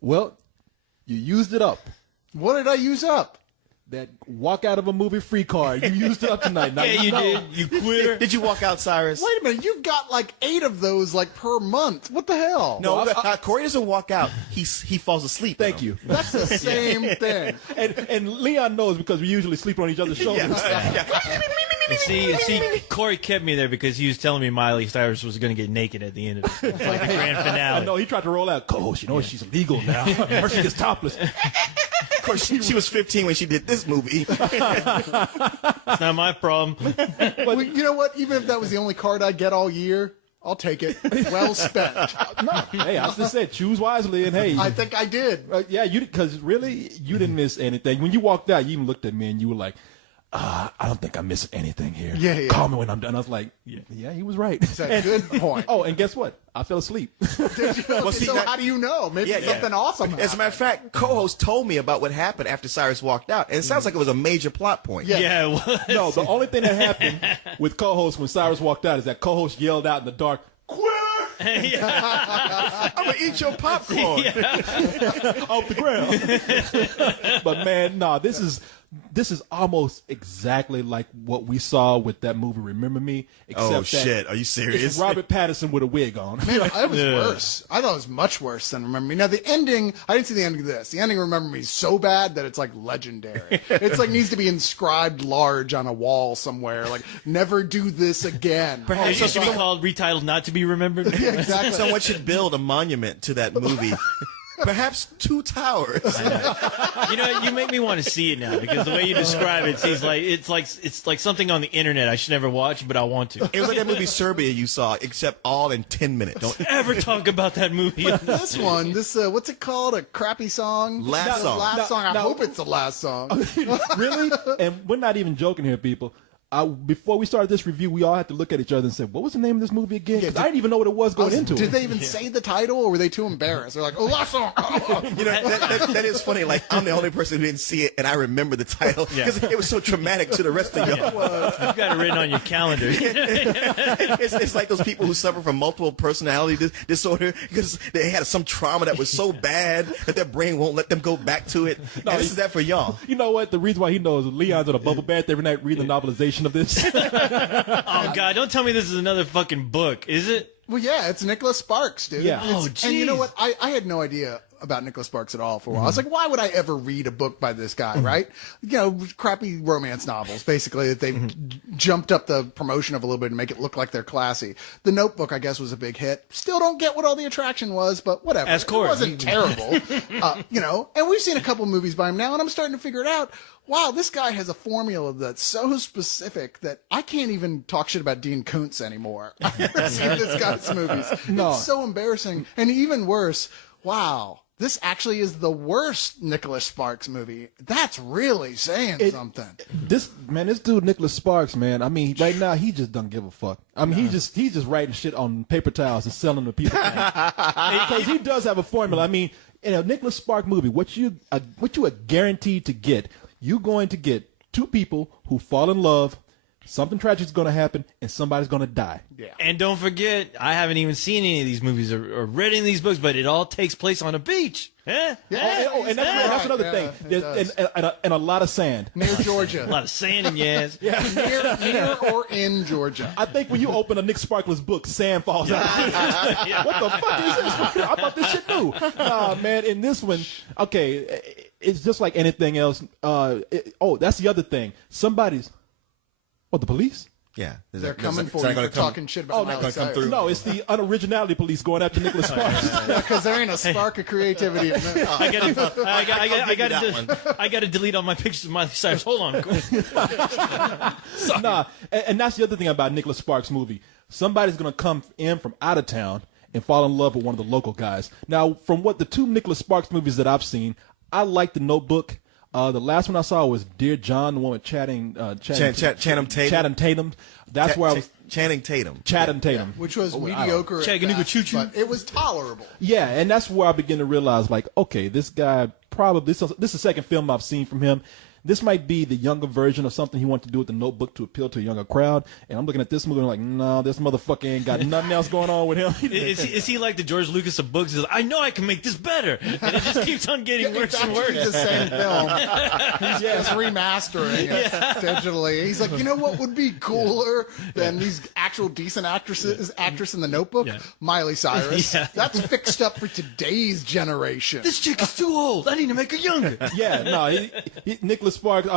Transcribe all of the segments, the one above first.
Well, you used it up. What did I use up? That walk out of a movie free card. You used it up tonight. Now Yeah, you did. You quitter. Did you walk out, Cyrus? Wait a minute, you've got like 8 of those like per month. What the hell? No, Corey doesn't walk out. He falls asleep. Thank you. That's the same thing. And Leon knows because we usually sleep on each other's shoulders. And see, Corey kept me there because he was telling me Miley Cyrus was going to get naked at the end of it. It's like the grand I finale. know he tried to roll out. Co-host, you know she's illegal now. Or she gets topless. Of course, she was 15 when she did this movie. It's not my problem. Well, you know what? Even if that was the only card I get all year, I'll take it. Well spent. Hey, I just said choose wisely, and hey, I think I did. yeah, because really you didn't miss anything. When you walked out, you even looked at me and you were like, I don't think I'm missing anything here. Yeah. Call me when I'm done. I was like, yeah, he was right. That's a good point. Oh, and guess what? I fell asleep. Did you know? Well, see, so that- how do you know? Maybe something awesome As a matter of fact, co-host told me about what happened after Cyrus walked out, and it sounds like it was a major plot point. Yeah. Yeah, it was. No, the only thing that happened with co-host when Cyrus walked out is that co-host yelled out in the dark, "Quitter!" I'm gonna eat your popcorn. off the ground. But man, no, this is almost exactly like what we saw with that movie Remember Me. Except Oh that shit! Are you serious? It's Robert Pattinson with a wig on. Man, it was worse. I thought it was much worse than Remember Me. Now, the ending, I didn't see the ending of this. The ending of Remember Me is so bad that it's like legendary. It's like needs to be inscribed large on a wall somewhere. Like, never do this again. It used to be called Retitled Not to Be Remembered. Yeah, exactly. Someone should build a monument to that movie. Perhaps 2 towers. You know, you make me want to see it now because the way you describe it seems like it's like something on the internet I should never watch, but I want to. It was like that movie Serbia you saw, except all in 10 minutes. Don't ever talk about that movie. This one, what's it called? A crappy song? Last song. Last song. I Now- hope it's the last song. Really? And we're not even joking here, people. Before we started this review, we all had to look at each other and say, what was the name of this movie again? 'Cause I didn't even know what it was going into Did it. they even say the title, or were they too embarrassed? They're like, oh, last song. You know, that is funny. Like, I'm the only person who didn't see it, and I remember the title because it was so traumatic to the rest of y'all. You've got it written on your calendar. It's like those people who suffer from multiple personality disorder because they had some trauma that was so bad that their brain won't let them go back to it. No, And this is that for y'all. You know what? The reason why he knows is Leon's in a bubble bath every night reading the novelization of this. Oh God! Don't tell me this is another fucking book, is it? Well, yeah, it's Nicholas Sparks, dude. Yeah. It's- and you know what? I had no idea about Nicholas Sparks at all for a while. I was like, why would I ever read a book by this guy, right? You know, crappy romance novels, basically, that they've jumped up the promotion of a little bit and make it look like they're classy. The Notebook, I guess, was a big hit. Still don't get what all the attraction was, but whatever. As It Corey. wasn't terrible. You know, and we've seen a couple movies by him now, and I'm starting to figure it out. Wow, this guy has a formula that's so specific that I can't even talk shit about Dean Koontz anymore. I've never seen this guy's movies. No. It's so embarrassing. And even worse, wow, this actually is the worst Nicholas Sparks movie. That's really saying something. This dude Nicholas Sparks, man. I mean, right now he just don't give a fuck. I mean, he's just writing shit on paper towels and selling them to people because he does have a formula. I mean, in a Nicholas Sparks movie, what you are guaranteed to get, you're going to get 2 people who fall in love. Something tragic is going to happen, and somebody's going to die. Yeah. And don't forget, I haven't even seen any of these movies or read any of these books, but it all takes place on a beach. Eh? And that's another Yeah, thing. it There's, does. and a lot of sand. Near Georgia. A lot of sand and yes. Near or in Georgia. I think when you open a Nick Sparkler's book, sand falls out. What the fuck is this? I thought this shit new. Nah, man, in this one, okay, it's just like anything else. That's the other thing. The police? Yeah. They're coming for you for talking shit about Miley Cyrus. No, it's the unoriginality police going after Nicholas Sparks. Because there ain't a spark of creativity in there. I got to delete all my pictures of Miley Cyrus. Hold on. Nah, and that's the other thing about Nicholas Sparks' movie. Somebody's going to come in from out of town and fall in love with one of the local guys. Now, from what the 2 Nicholas Sparks movies that I've seen, I like The Notebook. The last one I saw was Dear John, the one with Channing Tatum. Channing Tatum. That's where I was. Channing Tatum. Channing Tatum. Which was mediocre at Chattanooga best, Choo Choo. but it was tolerable. Yeah, and that's where I begin to realize, like, okay, this guy probably this is the second film I've seen from him. this might be the younger version of something he wanted to do with The Notebook to appeal to a younger crowd. And I'm looking at this movie and like, no, this motherfucker ain't got nothing else going on with him. Is he like the George Lucas of books? He's like, I know I can make this better, and it just keeps on getting worse and It's worse. the same film. He's just remastering it digitally. He's like, you know what would be cooler than these actual decent actress in The Notebook? Yeah. Miley Cyrus. Yeah. That's fixed up for today's generation. This chick is too old. I need to make her younger. Yeah, no, Nicholas Sparks.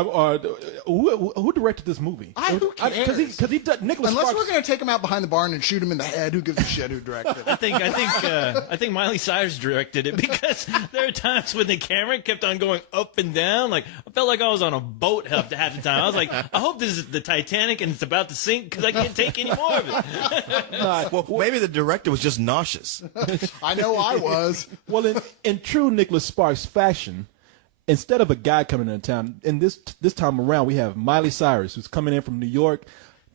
Who directed this movie? Who cares? Because he does. Nicholas Unless Sparks. we're going to take him out behind the barn and shoot him in the head, who gives a shit who directed it? I think Miley Cyrus directed it because there are times when the camera kept on going up and down. Like I felt like I was on a boat half the time. I was like, I hope this is the Titanic and it's about to sink because I can't take any more of it. Well, maybe the director was just nauseous. I know I was. Well, in true Nicholas Sparks fashion, instead of a guy coming into town, and this time around we have Miley Cyrus who's coming in from New York.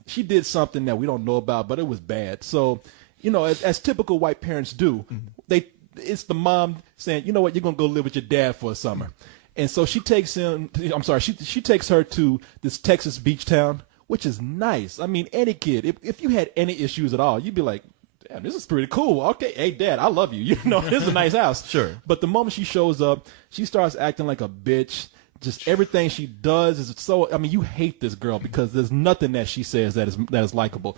She did something that we don't know about, but it was bad. So, you know, as typical white parents do, it's the mom saying, you know what, you're gonna go live with your dad for a summer, and so she takes him. I'm sorry, she takes her to this Texas beach town, which is nice. I mean, any kid, if you had any issues at all, you'd be like, damn, this is pretty cool. Okay, hey, Dad, I love you. You know, this is a nice house. Sure. But the moment she shows up, she starts acting like a bitch. Just everything she does is so. I mean, you hate this girl because there's nothing that she says that is likable.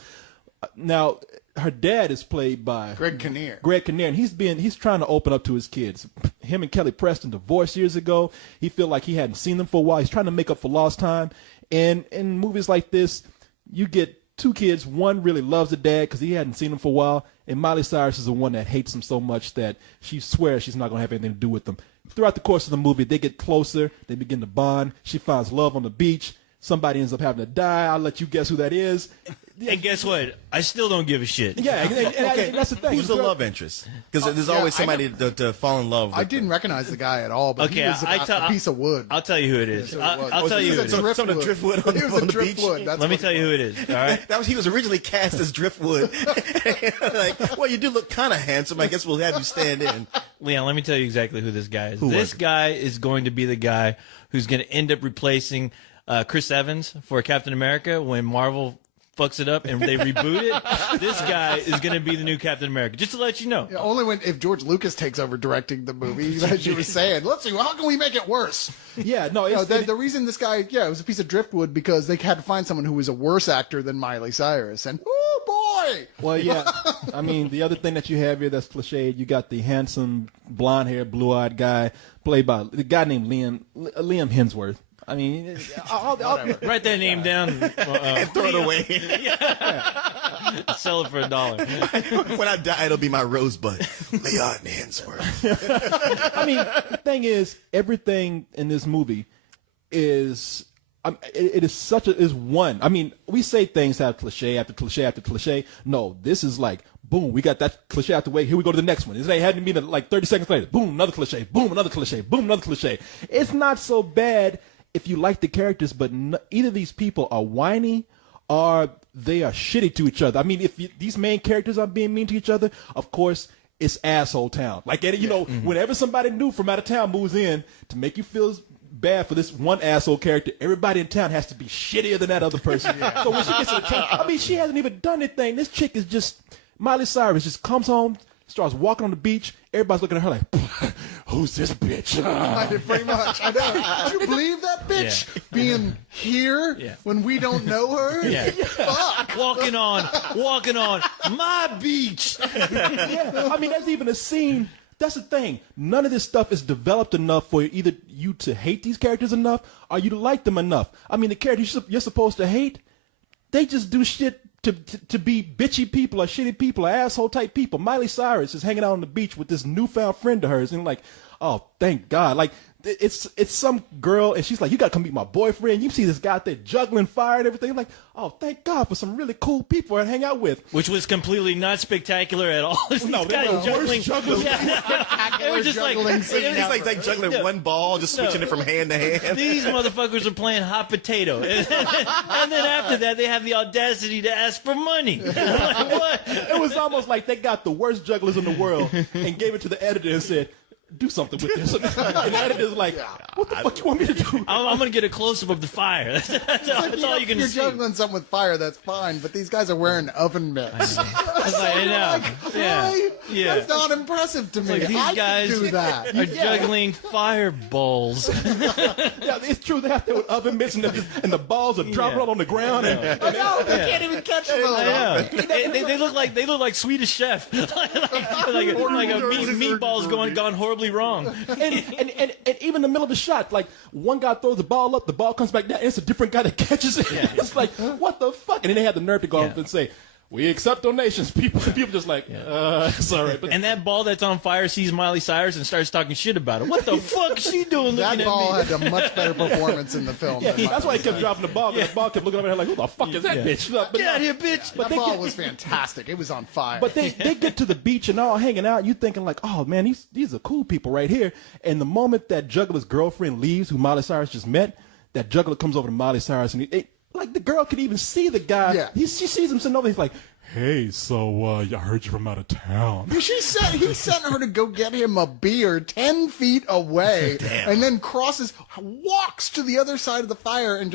Now, her dad is played by Greg Kinnear. Greg Kinnear, and he's trying to open up to his kids. Him and Kelly Preston divorced years ago. He feel like he hadn't seen them for a while. He's trying to make up for lost time. And in movies like this, you get two kids. One really loves the dad because he hadn't seen him for a while, and Miley Cyrus is the one that hates him so much that she swears she's not going to have anything to do with them. Throughout the course of the movie, they get closer. They begin to bond. She finds love on the beach. Somebody ends up having to die. I'll let you guess who that is. And guess what? I still don't give a shit. Yeah, and that's the thing. Who's the love interest? Because there's always somebody to fall in love with. I didn't recognize the guy at all, but he was about a piece of wood. I'll tell you who it is. I'll tell you who it is. Some of the driftwood on He was the a beach. driftwood. That's Let me what tell you who it is. All right. He was originally cast as Driftwood. Like, well, you do look kind of handsome. I guess we'll have you stand in. Leon, let me tell you exactly who this guy is. This guy is going to be the guy who's going to end up replacing Chris Evans for Captain America when Marvel fucks it up and they reboot it. This guy is going to be the new Captain America. Just to let you know. Yeah, only if George Lucas takes over directing the movie, as you were saying. Let's see, how can we make it worse? Yeah, no, The reason this guy, it was a piece of driftwood because they had to find someone who was a worse actor than Miley Cyrus. And, oh boy! Well, yeah. I mean, the other thing that you have here that's cliched, you got the handsome, blonde-haired, blue-eyed guy played by the guy named Liam Hemsworth. I mean, Write that name down And throw it away. sell it for $1. When I die, it'll be my rosebud. Leon Hemsworth. I mean, the thing is, everything in this movie is it is one. I mean, we say things have cliche after cliche after cliche. No, this is like, boom, we got that cliche out the way. Here we go to the next one. It hadn't been like 30 seconds later. Boom, another cliche. Boom, another cliche. Boom, another cliche. It's not so bad if you like the characters, but either these people are whiny or they are shitty to each other. I mean, these main characters are being mean to each other, of course, it's asshole town. Like, you know, whenever somebody new from out of town moves in to make you feel bad for this one asshole character, everybody in town has to be shittier than that other person. So when she gets to the town, I mean, she hasn't even done anything. This chick is just, Miley Cyrus just comes home, starts walking on the beach. Everybody's looking at her like, who's this bitch? Pretty much. I know. Did you believe that bitch being here when we don't know her? Yeah. Fuck. Walking on my beach. Yeah, I mean, there's even a scene. That's the thing. None of this stuff is developed enough for either you to hate these characters enough or you to like them enough. I mean, the characters you're supposed to hate, they just do shit to be bitchy people or shitty people or asshole type people. Miley Cyrus is hanging out on the beach with this newfound friend of hers and like, oh, thank God. Like, it's some girl and she's like, you gotta come meet my boyfriend. You see this guy out there juggling fire and everything. I'm like, oh, thank God for some really cool people to hang out with. Which was completely not spectacular at all. No, These guys they were juggling. jugglers. They were just juggling scene. He's like juggling one ball, just switching it from hand to hand. These motherfuckers are playing hot potato. And then after that, they have the audacity to ask for money. Like, what? It was almost like they got the worst jugglers in the world and gave it to the editor and said, do something with this. And the editor's like, what the fuck you want me to do? I'm going to get a close-up of the fire. That's all you can You're see. juggling something with fire, that's fine, but these guys are wearing oven mitts. I know. Yeah. Really? Yeah. That's not impressive to me. Like, these I guys could do that. are juggling fireballs. Yeah, it's true. They have to with oven mitts, and the balls are dropping all on the ground. And, No, they can't even catch them. I know. They look like Swedish Chef, like meatballs gone horribly wrong. and even in the middle of the shot, like one guy throws the ball up, the ball comes back down, and it's a different guy that catches it. It's like, what the fuck? And then they had the nerve to go up and say, we accept donations. People just like, sorry. But And that ball that's on fire sees Miley Cyrus and starts talking shit about it. What the fuck is she doing That looking ball at me? had a much better performance in the film. than that's why he kept Miley dropping the ball. Because the ball kept looking over there like, who the fuck is that bitch? But Get out of here, bitch. That ball was fantastic. It was on fire. But they get to the beach and all hanging out. You thinking like, oh man, these are cool people right here. And the moment that Juggler's girlfriend leaves, who Miley Cyrus just met, that Juggler comes over to Miley Cyrus and like the girl could even see the guy. Yeah. She sees him sitting over. He's like, hey, so I heard you from out of town. he sent her to go get him a beer 10 feet away, and then walks to the other side of the fire and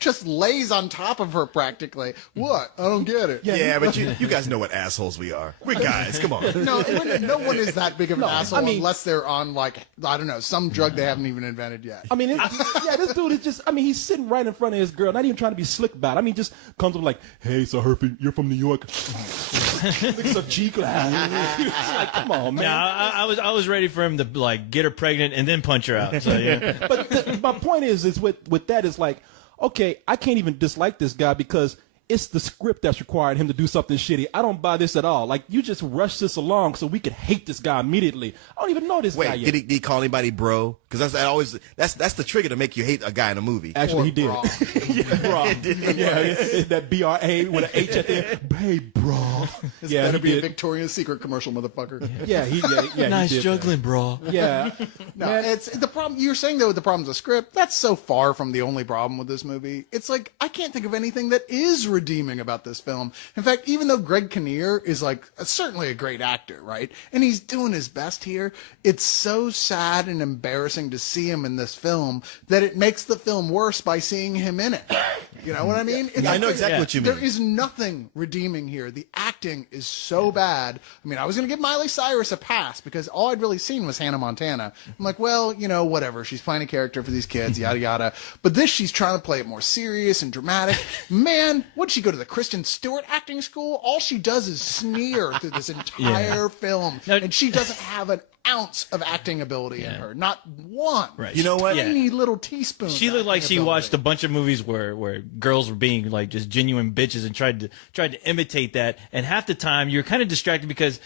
just lays on top of her practically. What? I don't get it. Yeah, but you guys know what assholes we are. We're guys. Come on. No one is that big of an asshole I mean- unless they're on, like, I don't know, some drug they haven't even invented yet. I mean, this dude is just, he's sitting right in front of his girl, not even trying to be slick about it. Just comes up like, hey, so you're from New York. Licks a cheek. Like, come on, man. Yeah, I was ready for him to like get her pregnant and then punch her out. So yeah. But my point is with that is like, okay, I can't even dislike this guy because it's the script that's requiring him to do something shitty. I don't buy this at all. Like, you just rush this along so we could hate this guy immediately. I don't even know this guy Wait, yet. did he call anybody bro? Because that's the trigger to make you hate a guy in a movie. Actually, he did. Bra. Bro. It's that B-R-A with an H at the end. Hey, bro. This Yeah, better he be a did. Victoria's Secret commercial, motherfucker. Yeah, he Nice did that. juggling, bro. Yeah. No, Man. it's the problem. You're saying though, the problem's the script. That's so far from the only problem with this movie. It's like I can't think of anything that is redeeming about this film. In fact, even though Greg Kinnear is like certainly a great actor, right, and he's doing his best here, it's so sad and embarrassing to see him in this film that it makes the film worse by seeing him in it. You know what I mean? It's I like know exactly what you mean. There is nothing redeeming here. The acting is so bad. I mean, I was going to give Miley Cyrus a pass because all I'd really seen was Hannah Montana. I'm like, well, whatever. She's playing a character for these kids, yada, yada. But this, she's trying to play it more serious and dramatic. Man, what'd she go to the Kristen Stewart acting school? All she does is sneer through this entire film. Now- And she doesn't have an ounce of acting ability in her. Not one. Right. You know what? Yeah. Tiny little teaspoon. She looked like she watched a bunch of movies where girls were being like just genuine bitches and tried to imitate that. And half the time you're kind of distracted because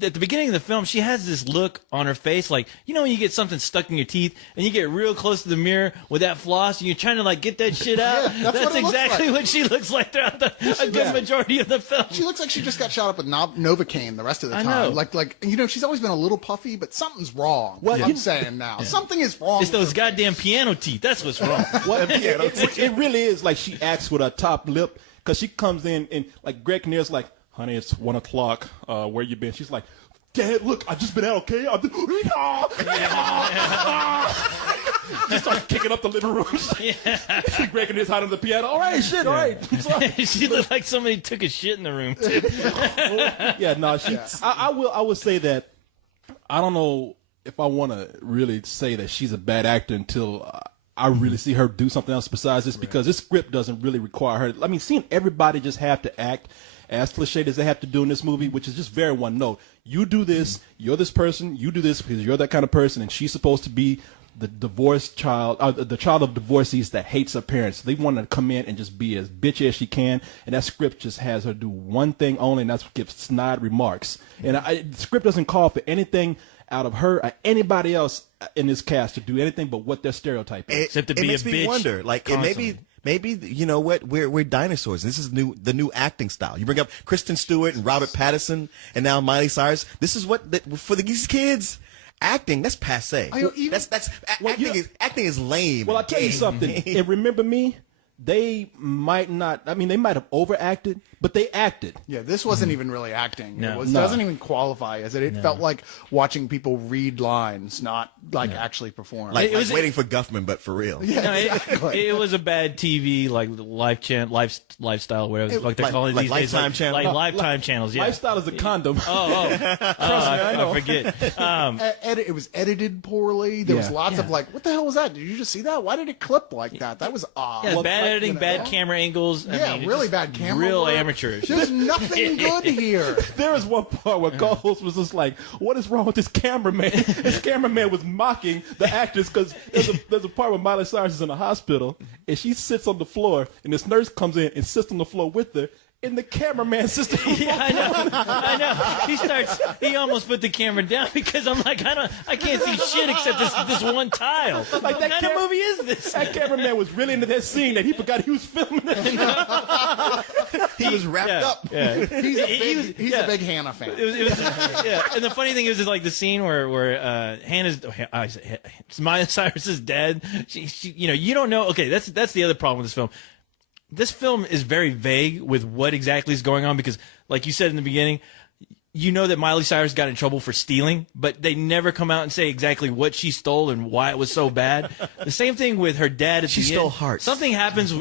at the beginning of the film, she has this look on her face, like, when you get something stuck in your teeth and you get real close to the mirror with that floss and you're trying to like get that shit out. Yeah, that's what it looks exactly like. what she looks like throughout a good majority of the film. She looks like she just got shot up with Novocaine the rest of the I time. know. Like she's always been a little puffy, but something's wrong. Well, I'm saying now. Something is wrong. It's with those her. goddamn piano teeth. That's what's wrong. Well, it really is like she acts with her top lip because she comes in and like Greg Kinnear's like, honey, it's 1 o'clock. Where you been? She's like, Dad, look, I just been out, okay? Just start kicking up the living room. Greg Kinnear's hiding on the piano. All right, shit, all right. I'm sorry. She looked like somebody took a shit in the room too. Yeah, no, she. I will say that I don't know if I want to really say that she's a bad actor until I really see her do something else besides this because this script doesn't really require her. I mean, seeing everybody just have to act as cliche as they have to do in this movie, which is just very one note. You do this, you're this person, you do this because you're that kind of person, and she's supposed to be the divorced child, the child of divorcees that hates her parents. They want to come in and just be as bitchy as she can, and that script just has her do one thing only, and that's give snide remarks. And the script doesn't call for anything out of her or anybody else in this cast to do anything but what their stereotype is. Except to it be makes a me bitch wonder, like, constantly. maybe you know what? We're dinosaurs. This is the new acting style. You bring up Kristen Stewart and Robert Pattinson, and now Miley Cyrus. This is what for these kids. Acting, that's passe. Acting is lame. Well, I'll tell you something. And remember me, they might not. I mean, they might have overacted, but they acted. Yeah, this wasn't even really acting. No. It No. doesn't even qualify as it. It felt like watching people read lines, not like actually perform. Like, It was- waiting for Guffman, but for real. yeah, No, exactly. it was a bad TV, like lifestyle, whatever the fuck they're like- calling it like these days. Lifetime channel? Like No, Lifetime channels, yeah. Lifestyle is a condom. I forget. It was edited poorly. There was Yeah. lots of like, what the hell was that? Did you just see that? Why did it clip like that? That was odd. Yeah, Well, bad like, editing, you bad know. camera angles. I Yeah, mean, it's really just bad camera Real work. amateurish. There's nothing good here. There was one part where co-host was just like, "What is wrong with this cameraman?" This cameraman was mocking the actors because there's a part where Miley Cyrus is in the hospital and she sits on the floor and this nurse comes in and sits on the floor with her. And the cameraman sits down. Yeah, I know. He almost put the camera down because I'm like, I can't see shit except this one tile. Like What that kind of movie is this? That cameraman was really into that scene that he forgot he was filming it. He was wrapped up. Yeah. He's a big Hannah fan. It was, yeah. And the funny thing is like the scene where Miley Cyrus's dad. She, you don't know. Okay, that's the other problem with this film. This film is very vague with what exactly is going on because, like you said in the beginning, you know that Miley Cyrus got in trouble for stealing, but they never come out and say exactly what she stole and why it was so bad. The same thing with her dad at She the stole end. hearts. Something happens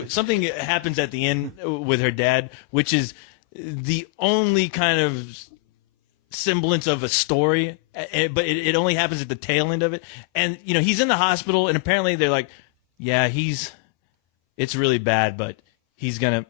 at the end with her dad, which is the only kind of semblance of a story, but it only happens at the tail end of it. And he's in the hospital, and apparently they're like, yeah, it's really bad, but he's gonna,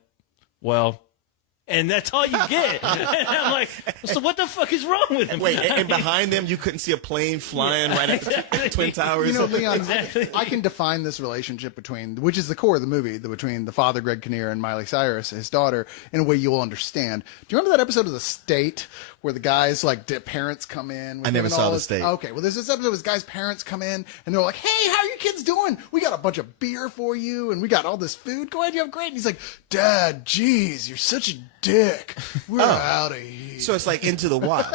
and that's all you get. And I'm like, so what the fuck is wrong with him? Wait, and behind them, you couldn't see a plane flying right at the Twin Towers. You know, Leon, Exactly. I can define this relationship which is the core of the movie, between the father, Greg Kinnear, and Miley Cyrus, his daughter, in a way you'll understand. Do you remember that episode of The State where the guys, like, parents come in? I never saw The State. Okay, well, there's this episode where this guy's parents come in, and they're like, hey, how are you kids doing? We got a bunch of beer for you, and we got all this food. Go ahead, you have great. And he's like, Dad, geez, you're such a dick. We're out of here. So it's like Into the Wild.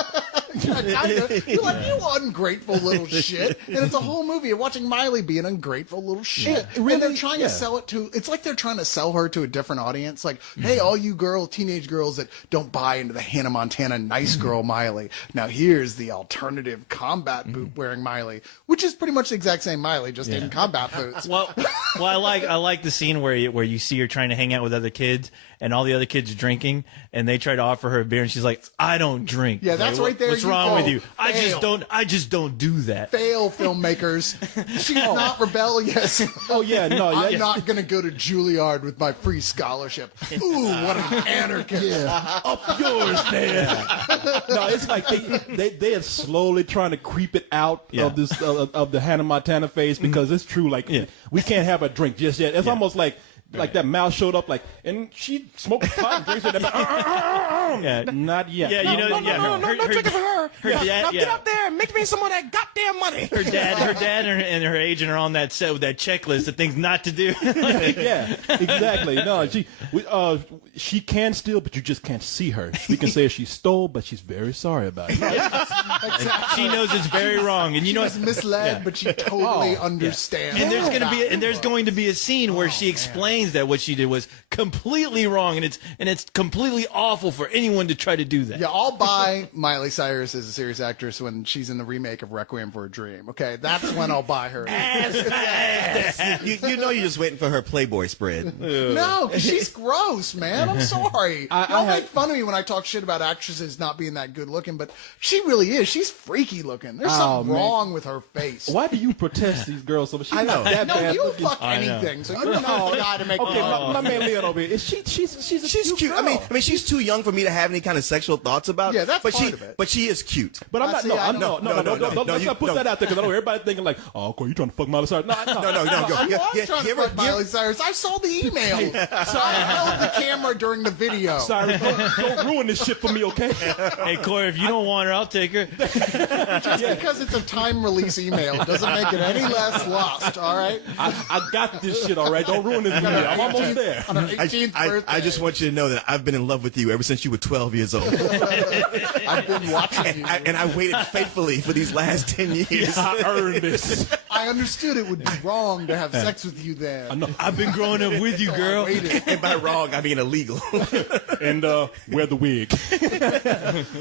Yeah, kinda. You're like, you ungrateful little shit. And it's a whole movie of watching Miley be an ungrateful little shit. really, and they're trying yeah. to sell it to, it's like they're trying to sell her to a different audience. Like, hey, all you teenage girls that don't buy into the Hannah Montana nice girl Miley. Now here's the alternative combat boot wearing Miley, which is pretty much the exact same Miley, just in combat boots. Well, I like the scene where you see her trying to hang out with other kids, and all the other kids are drinking, and they try to offer her a beer, and she's like, "I don't drink." Yeah, that's Like, right there. What's You wrong go, with you? I fail. just don't do that. Fail, filmmakers. She's not rebellious. Oh yeah, no, yeah. I'm not going to go to Juilliard with my free scholarship. Ooh, what an anarchist. Up yours, man. No, it's like they are slowly trying to creep it out Yeah. of this of the Hannah Montana phase because it's true. Like we can't have a drink just yet. It's almost like that mouse showed up and she smoked pot and drinks it. Yeah. Not yet. Yeah, you know, no drinking for her. Her dad, Now yeah. get up there and make me some of that goddamn money. Her dad and her agent are on that set with that checklist of things not to do. Yeah, exactly. No, she can steal, but you just can't see her. We can say she stole, but she's very sorry about it. She knows it's very wrong, and you know She's misled, but she totally understands. And there's going to be a scene where she explains that what she did was completely wrong, and it's completely awful for anyone to try to do that. Yeah, I'll buy Miley Cyrus as a serious actress when she's in the remake of Requiem for a Dream. Okay, that's when I'll buy her. You know you're just waiting for her Playboy spread. No, 'cause she's gross, man. I'm sorry. I Y'all had- make fun of me when I talk shit about actresses not being that good looking, but she really is. She's freaky looking. There's something man. wrong with her face. Why do you protest these girls so much? She's I know. not that No, bad you'll looking. fuck anything, so you're not the guy to make Okay, my man Leon over here. She's a She's cute. girl. I mean, she's too young for me to have any kind of sexual thoughts about. Yeah, that's but part she, of it. But she is cute. But I'm I not. see, No, I I'm know. no. Let's not put that out there because I know everybody thinking like, oh, cool, you trying to fuck Miley Cyrus? No. I'm not trying to fuck Miley Cyrus. I saw the email. So I held the camera during the video. Cyrus, don't ruin this shit for me, okay? Hey, Corey, if you don't want her, I'll take her. Just because it's a time release email doesn't make it any less lost, all right? I got this shit, all right? Don't ruin this for me. I'm almost there. On her 18th birthday. I just want you to know that I've been in love with you ever since you were 12 years old. I've been watching you. and I waited faithfully for these last 10 years. I earned this. I understood it would be wrong to have sex with you then. I've been growing up with you, girl. And by wrong, I mean illegal. And wear the wig.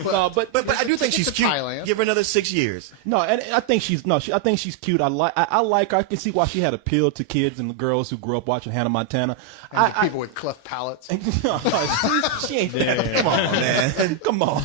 No, but But I do think she's to cute. Thailand. Give her another 6 years. no, and I think she's I think she's cute. I like her. I can see why she had appeal to kids and girls who grew up watching Hannah Montana. And the people with cleft palates. She ain't that. Come on, man. Come on.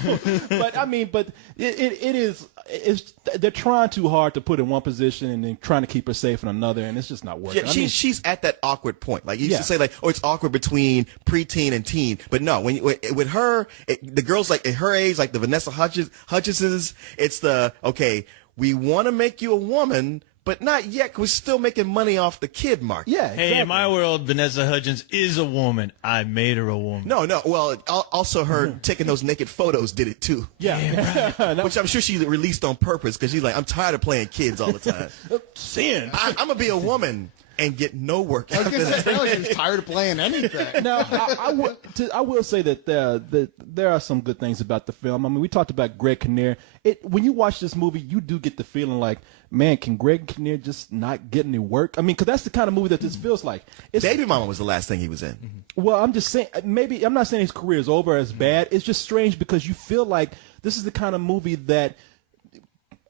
But I mean, but it's they're trying too hard to put in one position and then trying to keep her safe in another, and it's just not working. Yeah, I mean, she's at that awkward point. Like you used Yeah. to say, like, oh, it's awkward between preteen and teen. But no, with her, the girls like at her age, like the Vanessa Hudgenses, it's the okay. We want to make you a woman, but not yet. 'Cause we're still making money off the kid market. yeah. Hey, in exactly. my world, Vanessa Hudgens is a woman. I made her a woman. No. Well, also her taking those naked photos did it too. Yeah. Which I'm sure she released on purpose because she's like, I'm tired of playing kids all the time. Sin. I'm gonna be a woman and get no work I was after going to that. say, no, she was tired of playing anything. Now, I will say that there are some good things about the film. I mean, we talked about Greg Kinnear. When you watch this movie, you do get the feeling like, man, can Greg Kinnear just not get any work? I mean, because that's the kind of movie that this feels like. It's, Baby Mama was the last thing he was in. well, I'm just saying, maybe I'm not saying his career is over as bad. It's just strange because you feel like this is the kind of movie that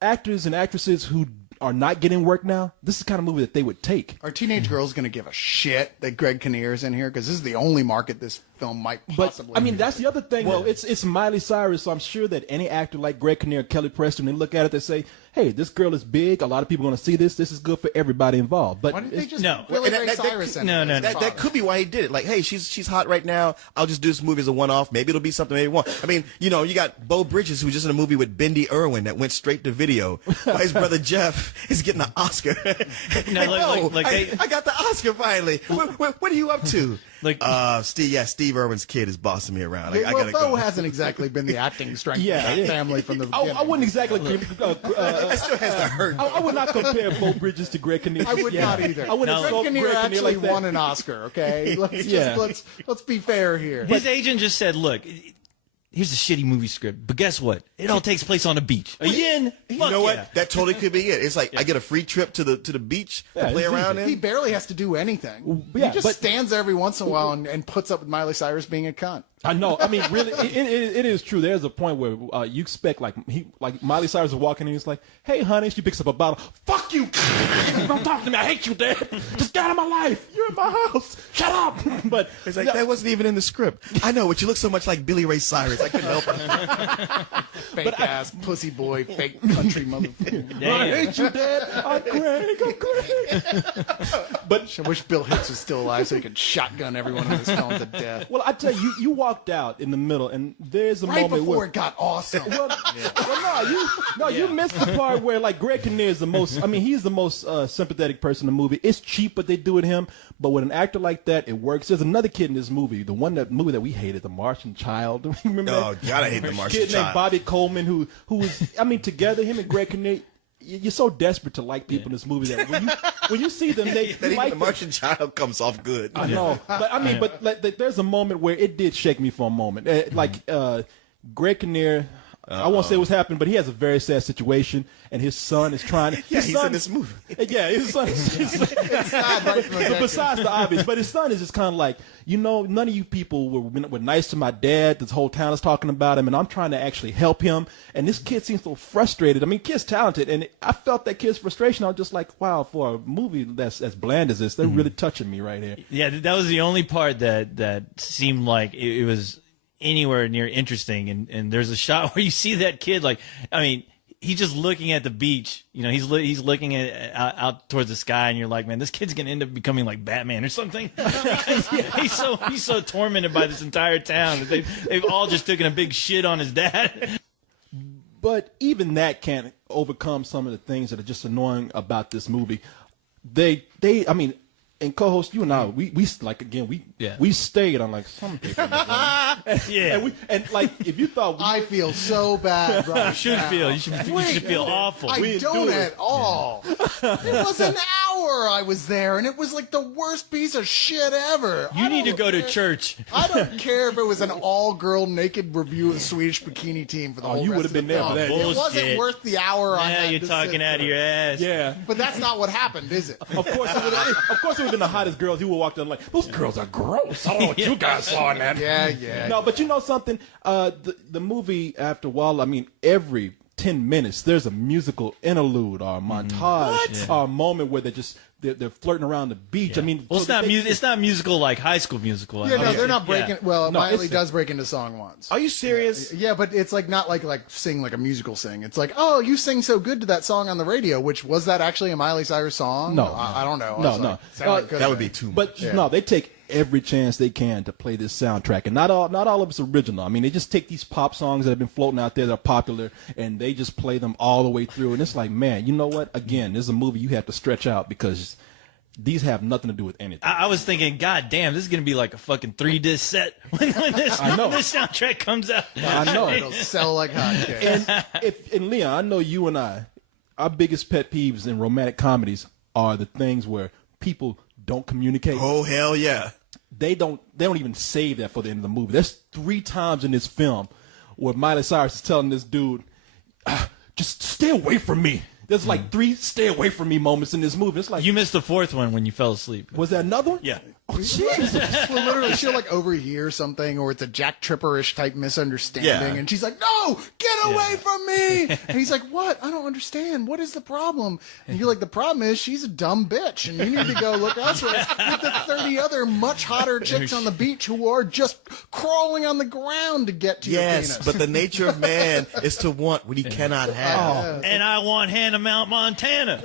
actors and actresses who are not getting work now, this is the kind of movie that they would take. Are teenage girls going to give a shit that Greg Kinnear is in here? Because this is the only market this film might possibly. But I mean, that's the other thing. Though. It's Miley Cyrus, so I'm sure that any actor like Greg Kinnear, Kelly Preston, they look at it, they say, "Hey, this girl is big. A lot of people are going to see this. This is good for everybody involved." But Why didn't they just No. Billy And Ray that- Cyrus in no, it? no, no. That could be why he did it. Like, hey, she's hot right now. I'll just do this movie as a one-off. Maybe it'll be something maybe one. I mean, you got Bo Bridges, who was just in a movie with Bendy Irwin that went straight to video. While his brother Jeff is getting an Oscar. No, I got the Oscar finally. What are you up to? Like- Steve Irwin's kid is bossing me around. I Well, gotta Bo go. hasn't exactly been the acting strength Yeah, of that yeah. family from the beginning. I wouldn't exactly. That still has to hurt. I would not compare Bo Bridges to Greg Kinnear. I would not either. I wouldn't No. insult Greg Kinnear Greg Kinnear actually like that. won an Oscar. Okay, Yeah. let's be fair here. His agent just said, look, here's a shitty movie script, but guess what? It all takes place on a beach. Again, You fuck know yeah. what? That totally could be it. It's like I get a free trip to the beach Yeah, to play it's around He in. barely has to do anything. yeah, he just but- stands there every once in a while and puts up with Miley Cyrus being a cunt. I know. I mean, really, it is true. There's a point where you expect like Miley Cyrus is walking in. He's like, "Hey, honey," she picks up a bottle. "Fuck you! Don't talk to me. I hate you, Dad. Just get out of my life. You're in my house. Shut up." But It's like that wasn't even in the script. I know, but you look so much like Billy Ray Cyrus. I couldn't help it. Fake ass pussy boy, fake country motherfucker. I Damn. hate you, Dad. I'm Greg. But I wish Bill Hicks was still alive so he could shotgun everyone in this film to death. well, I tell you, you walked out in the middle, and there's a Right moment before where. it got awesome. You missed the part where like Greg Kinnear is the most. I mean, he's the most sympathetic person in the movie. It's cheap what they do with him, but with an actor like that, it works. There's another kid in this movie, movie that we hated, The Martian Child. Remember Oh, that? God, I hate The Martian Kid named Child. Bobby Coleman, who was. I mean, together, him and Greg Kinnear. You're so desperate to like people in this movie that when you see them, they That even like the them. Martian Child comes off good. I know, but I mean, but like, there's a moment where it did shake me for a moment. Greg Kinnear, I won't say what's happened, but he has a very sad situation, and his son is trying. Yeah, his he's son, in this movie. Yeah, his son. But besides the obvious, but his son is just kind of like, none of you people were nice to my dad. This whole town is talking about him, and I'm trying to actually help him. And this kid seems so frustrated. I mean, kid's talented, and I felt that kid's frustration. I was just like, wow, for a movie that's as bland as this, they're really touching me right here. Yeah, that was the only part that seemed like it was anywhere near interesting. And there's a shot where you see that kid, like, I mean, he's just looking at the beach. He's looking at out towards the sky, and you're like, man, this kid's gonna end up becoming like Batman or something. he's so tormented by this entire town that they've all just taken a big shit on his dad. But even that can't overcome some of the things that are just annoying about this movie. I mean, and co-host, you and I, we like again, we stayed on like some people. Yeah, and like if you thought I feel so bad right you should now. feel. You should feel awful. I We don't do it. at all. It was an hour. hour I was there, and it was like the worst piece of shit ever. You need to go to church. I don't care if it was an all-girl naked review of the Swedish bikini team for the whole you rest would have of been the there film. for that. It wasn't Bullshit. worth the hour I Now had you're to talking sit out of there. your ass. Yeah. But that's not what happened, is it? Of course, it would have been the hottest girls. You would walk down like, those girls are gross. I don't know what you guys saw in that. Yeah. No, but you know something? The movie, after a while, I mean, every 10 minutes, there's a musical interlude or a montage or a moment where they're flirting around the beach. I mean, Well, so it's not musical like High School Musical. Yeah, no, Okay. they're not breaking. Yeah. Well, No, Miley it's- does break into song once. Are you serious? Yeah, but it's like not like sing like a musical sing. It's like, oh, you sing so good to that song on the radio. Which was that actually a Miley Cyrus song? No, I don't know. I No, was no. like, sounded good. That would be too much. But no, they take every chance they can to play this soundtrack, and not all of it's original. I mean, they just take these pop songs that have been floating out there that are popular, and they just play them all the way through. And it's like, man, you know what? Again, this is a movie you have to stretch out because these have nothing to do with anything. I was thinking, God damn, this is gonna be like a fucking 3-disc set when this I know. when this soundtrack comes out. I know. It'll sell like hotcakes. And Leon, I know you and our biggest pet peeves in romantic comedies are the things where people don't communicate. Oh, hell yeah. They don't even save that for the end of the movie. There's 3 times in this film where Miley Cyrus is telling this dude, just stay away from me. There's like 3 stay away from me moments in this movie. It's like, You missed the 4th one when you fell asleep. was that another one? Yeah. Oh, Jesus. Well, literally, she'll like overhear something, or it's a Jack Tripper-ish type misunderstanding, Yeah. and she's like, "No, get away from me!" And he's like, "What? I don't understand. What is the problem?" And you're like, "The problem is she's a dumb bitch, and you need to go look elsewhere with the 30 other much hotter chicks on the beach who are just crawling on the ground to get to your Yes, penis." but the nature of man is to want what he cannot have. And I want Hannah Mount Montana.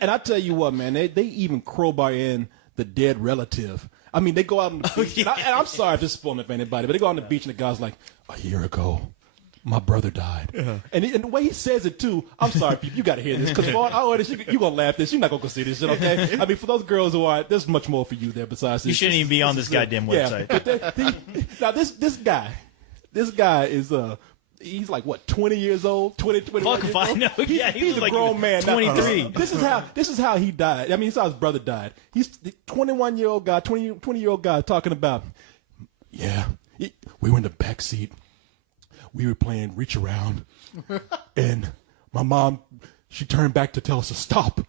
And I tell you what, man, they even crowbar in the dead relative. I mean, they go out on the beach. And I'm sorry if this is spoiling for anybody, but they go on the beach and the guy's like, a year ago, my brother died. And the way he says it, too, I'm sorry, people, you got to hear this. Because you're going to laugh at this. You're not going to go see this shit, okay? I mean, for those girls who are, there's much more for you there besides this. You shouldn't even be on this goddamn website. Yeah, but now, this guy is, he's like, what, 20 years old? 21 Fuck years if I old? know. Yeah, he he's was a like grown man. now. 23. This is how he died. I mean, this is how his brother died. He's the 21-year-old guy, 20-year-old guy talking about, we were in the back seat. We were playing reach around. And my mom, she turned back to tell us to stop.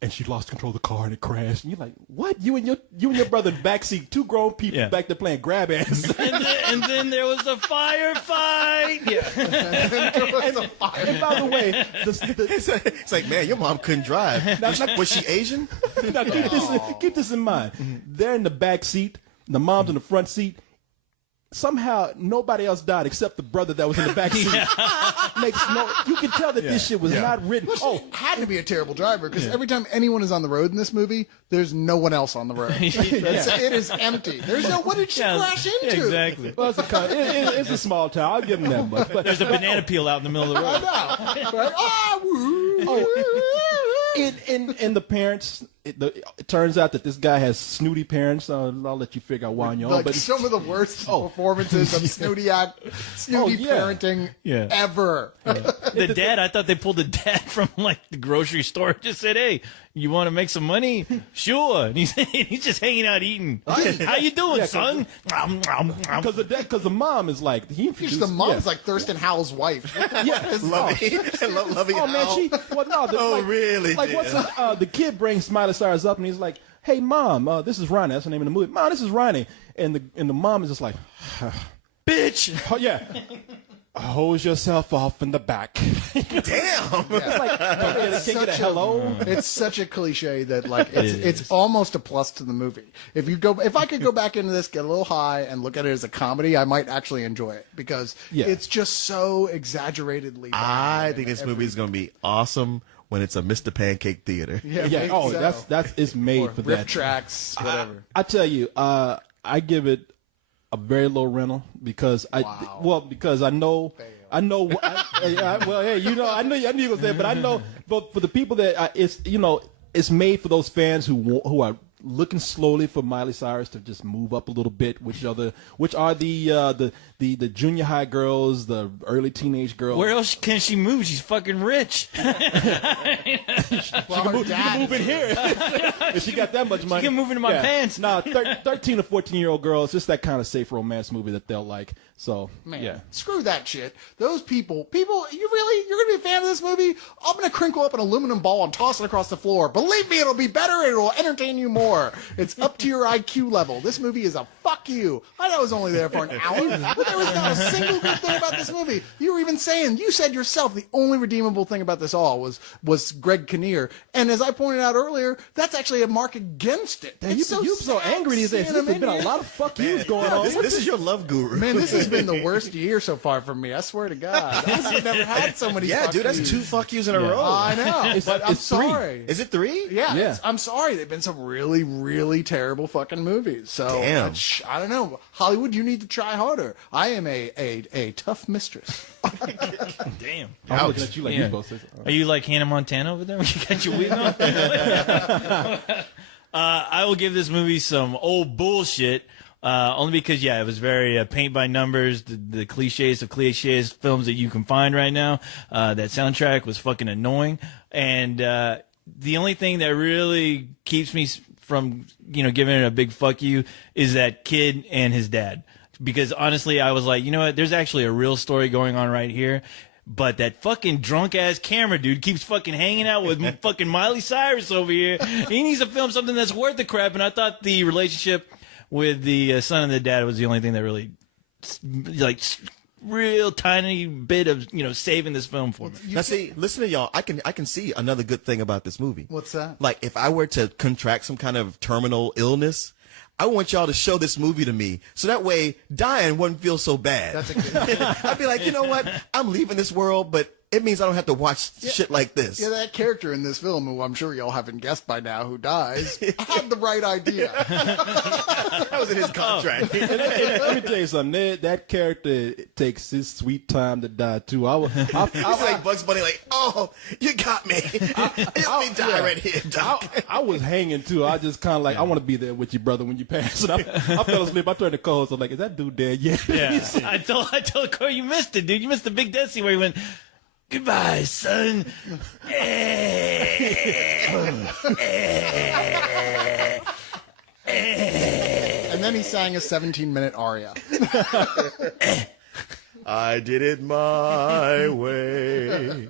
And she lost control of the car and it crashed. And you're like, what? You and your brother in the backseat, 2 grown people Yeah. back there playing grab ass. And then there was a firefight. And by the way, It's like, man, your mom couldn't drive. Was she Asian? now keep this in mind. They're in the back seat. The mom's in the front seat. Somehow nobody else died except the brother that was in the back seat. You can tell that this shit was not written. Oh, had to be a terrible driver because every time anyone is on the road in this movie, there's no one else on the road. It is empty. There's no. What did she crash into? Exactly. Well, it's a small town. I'll give them that much. But There's a banana peel out in the middle of the road. And the parents, it turns out that this guy has snooty parents. I'll let you figure out why on your own. Like But some of the worst performances of snooty parenting ever. The dad, I thought they pulled the dad from like the grocery store. Just said, "Hey, you want to make some money? Sure." And he's just hanging out eating. How you doing, son? because the mom is like The mom's like Thurston Howell's wife. Lovey. Lovey. Oh man, really? Like what's the kid brings Miley Cyrus up and he's like, "Hey mom, this is Ronnie. That's the name of the movie. Mom, this is Ronnie." And the mom is just like, Bitch. "Oh yeah, hose yourself off in the back." Damn. It's like, can't get a hello. It's such a cliche that like it's almost a plus to the movie. If I could go back into this, get a little high, and look at it as a comedy, I might actually enjoy it because it's just so exaggeratedly. I bad think in this movie is going to be awesome when it's a Mr. Pancake Theater. Yeah. Yeah. maybe Oh, so. that's it's made Or for riff that. tracks, whatever. I tell you, I give it a very low rental because I know. Well, hey, you know, I knew you were gonna say it, but I know, but for the people that it's made for those fans who are looking slowly for Miley Cyrus to just move up a little bit, which are the junior high girls, the early teenage girls. Where else can she move? She's fucking rich. Well, her You dad can move in here. If she got that much money. can move into my pants. Nah, 13 to 14-year-old girls, just that kind of safe romance movie that they'll like. So, Man, yeah. screw that shit. Those people, you're gonna be a fan of this movie? I'm gonna crinkle up an aluminum ball and toss it across the floor. Believe me, it'll be better. It'll entertain you more. It's up to your IQ level. This movie is a fuck you. I know I was only there for an hour, but there was not a single good thing about this movie. You were even saying, you said yourself, the only redeemable thing about this all was Greg Kinnear. And as I pointed out earlier, that's actually a mark against it. Man, you're so angry these days. There's been a lot of fuck yous going on. This is your love guru. Man, this has been the worst year so far for me. I swear to God. I've never had so many yeah, fuck dude, that's yous. 2 fuck yous in a row. I know, but I'm it's 3. sorry. Is it 3? Yeah, Yeah. I'm sorry. They've been some really, really terrible fucking movies. So Damn. I don't know. Hollywood, you need to try harder. I am a tough mistress. Damn. I'm looking at you like Yeah. you're supposed to. Are you like Hannah Montana over there? You got your wig on? I will give this movie some old bullshit. Only because, yeah, it was very paint by numbers, the cliches of cliches films that you can find right now. That soundtrack was fucking annoying. And the only thing that really keeps me from, giving it a big fuck you is that kid and his dad. Because honestly, I was like, you know what? There's actually a real story going on right here. But that fucking drunk ass camera dude keeps fucking hanging out with fucking Miley Cyrus over here. He needs to film something that's worth the crap. And I thought the relationship with the son and the dad was the only thing that really, like, real tiny bit of saving this film for me. Now see, listen to y'all. I can see another good thing about this movie. What's that? Like if I were to contract some kind of terminal illness, I want y'all to show this movie to me, so that way dying wouldn't feel so bad. That's a good I'd be like, you know what? I'm leaving this world, but it means I don't have to watch shit like this. Yeah, that character in this film, who I'm sure y'all haven't guessed by now, who dies, had the right idea. That was in his contract. Let me tell you something. That character takes his sweet time to die too. He's like Bugs Bunny, like, oh, you got me. Let me die right here, Doc. I was hanging too. I just kind of like, I want to be there with you, brother, when you pass. And I fell asleep. I turned the co-host. I'm like, is that dude dead yet? Yeah, I told Corey, you missed it, dude. You missed the big death scene where he went, "Goodbye, son." And then he sang a 17-minute aria. I did it my way.